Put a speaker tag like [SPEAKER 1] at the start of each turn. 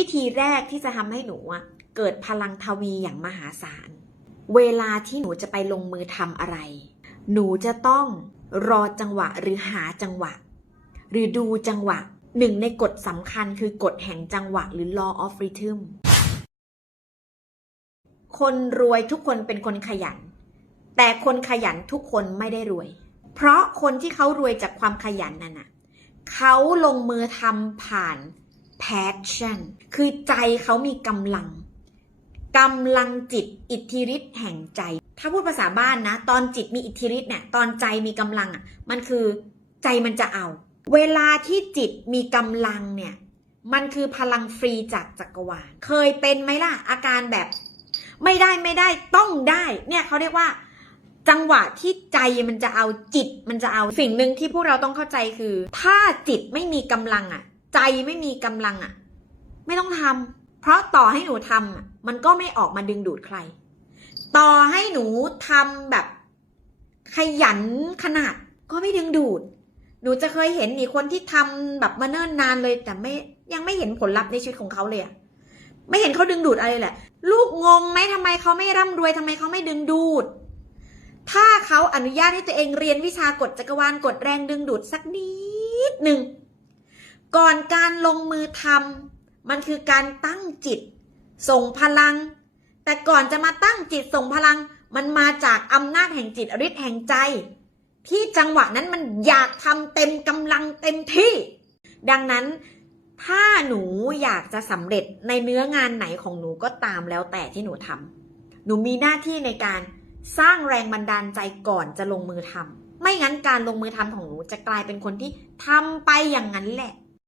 [SPEAKER 1] วิธีแรกที่จะทำให้หนูอะเกิดพลังทวีอย่างมหาศาล เวลาที่หนูจะไปลงมือทำอะไร หนูจะต้องรอจังหวะหรือหาจังหวะ หรือดูจังหวะหนึ่งในกฎสำคัญคือกฎแห่งจังหวะหรือ law of rhythm คนรวยทุกคนเป็นคนขยัน แต่คนขยันทุกคนไม่ได้รวย เพราะคนที่เขารวยจากความขยันนั่นน่ะเขาลงมือทำผ่าน passion คือใจเขามีกำลังกำลังจิตอิทธิฤทธิ์แห่งใจ ถ้าพูดภาษาบ้านนะ ตอนจิตมีอิทธิฤทธิ์เนี่ยตอนใจมีกำลังอะมันคือใจมันจะเอา เวลาที่จิตมีกำลังเนี่ยมันคือพลังฟรีจากจักรวาล เคยเป็นไหมล่ะ อาการแบบ ไม่ได้ไม่ได้ต้องได้ เนี่ยเขาเรียกว่า จังหวะที่ใจมันจะเอาจิตมันจะเอาสิ่งหนึ่งที่พวกเราต้องเข้าใจคือ ถ้าจิตไม่มีกำลังอะ ใจไม่มีกำลังอะ ไม่ต้องทำเพราะต่อให้หนูทำอะ มันก็ไม่ออกมาดึงดูดใคร ต่อให้หนูทำแบบ ขยันขนาด ก็ไม่ดึงดูด หนูจะเคยเห็นนี่คนที่ทำแบบมาเนิ่นนานเลย แต่ไม่ยังไม่เห็นผลลัพธ์ในชีวิตของเขาเลยอะไม่เห็นเขาดึงดูดอะไรแหละ ลูกงงไหมทำไมเขาไม่ร่ำรวยทำไมเขาไม่ดึงดูด ถ้าเขาอนุญาตให้ตัวเองเรียนวิชากฎจักรวาลกฎแรงดึงดูดสักนิดหนึ่ง ก่อนการลงมือทำมันคือการตั้งจิต ส่งพลัง แต่ก่อนจะมาตั้งจิตส่งพลัง มันมาจากอำนาจแห่งจิตฤทธิ์แห่งใจ ที่จังหวะนั้นมันอยากทำเต็มกำลังเต็มที่ ดังนั้นถ้าหนูอยากจะสำเร็จในเนื้องานไหนของหนูก็ตามแล้วแต่ที่หนูทำหนูมีหน้าที่ในการสร้างแรงบันดาลใจก่อนจะลงมือทำไม่งั้นการลงมือทำของหนูจะกลายเป็นคนที่ทำไปอย่างนั้นแหละ